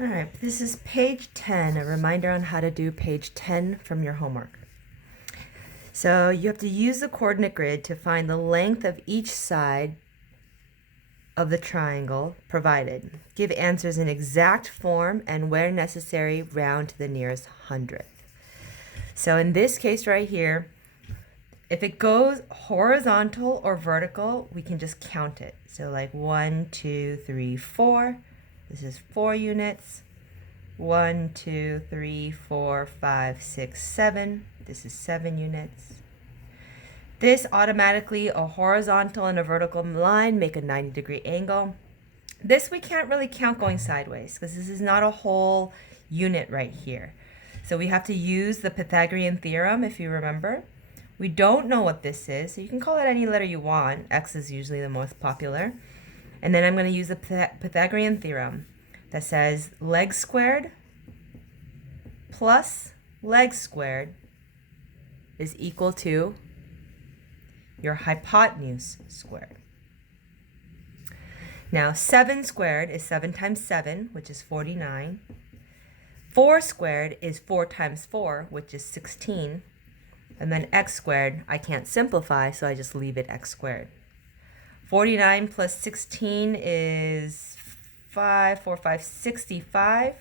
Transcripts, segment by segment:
All right, this is page 10, a reminder on how to do page 10 from your homework. So you have to use the coordinate grid to find the length of each side of the triangle provided. Give answers in exact form and where necessary, round to the nearest hundredth. So in this case right here, if it goes horizontal or vertical, we can just count it. So like 1, 2, 3, 4. This is 4 units. 1, 2, 3, 4, 5, 6, 7. This is 7 units. This automatically, a horizontal and a vertical line make a 90-degree angle. This we can't really count going sideways because this is not a whole unit right here. So we have to use the Pythagorean theorem, if you remember. We don't know what this is, so you can call it any letter you want. X is usually the most popular. And then I'm going to use the Pythagorean theorem that says leg squared plus leg squared is equal to your hypotenuse squared. Now 7 squared is 7 times 7, which is 49. 4 squared is 4 times 4, which is 16. And then x squared, I can't simplify, so I just leave it x squared. 49 plus 16 is 5, 4, 5, 65.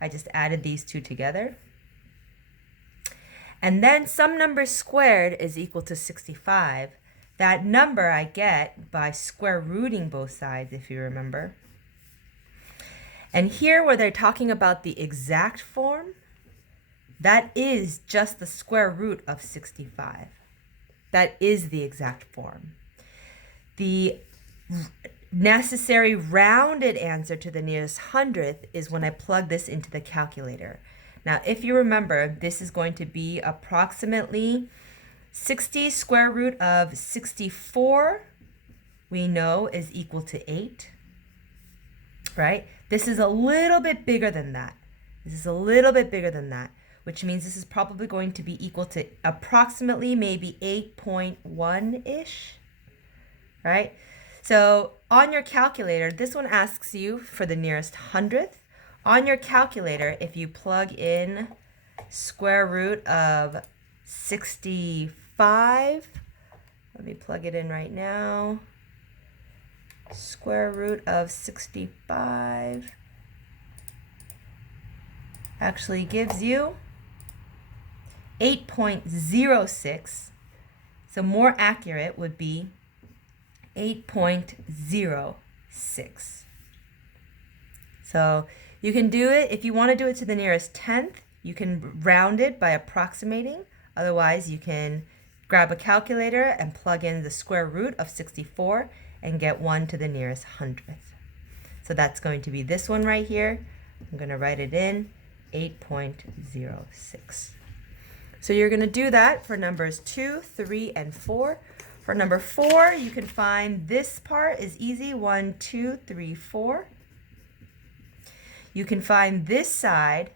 I just added these two together. And then some number squared is equal to 65. That number I get by square rooting both sides, if you remember. And here where they're talking about the exact form, that is just the square root of 65. That is the exact form. The necessary rounded answer to the nearest hundredth is when I plug this into the calculator. Now, if you remember, this is going to be approximately 60 square root of 64, we know is equal to 8, right? This is a little bit bigger than that. This is a little bit bigger than that, which means this is probably going to be equal to approximately maybe 8.1-ish, right? So on your calculator, this one asks you for the nearest hundredth. On your calculator, if you plug in square root of 65, let me plug it in right now. Square root of 65 actually gives you 8.06. So more accurate would be 8.06. So you can do it, if you want to do it to the nearest tenth, you can round it by approximating. Otherwise, you can grab a calculator and plug in the square root of 64 and get 1 to the nearest hundredth. So that's going to be this one right here. I'm going to write it in, 8.06. So you're going to do that for numbers 2, 3, and 4. For number 4, you can find this part is easy, 1, 2, 3, 4. You can find this side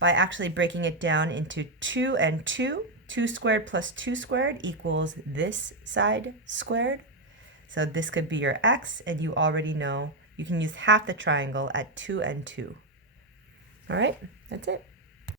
by actually breaking it down into 2 and 2. 2 squared plus 2 squared equals this side squared. So this could be your x, and you already know you can use half the triangle at 2 and 2. All right, that's it.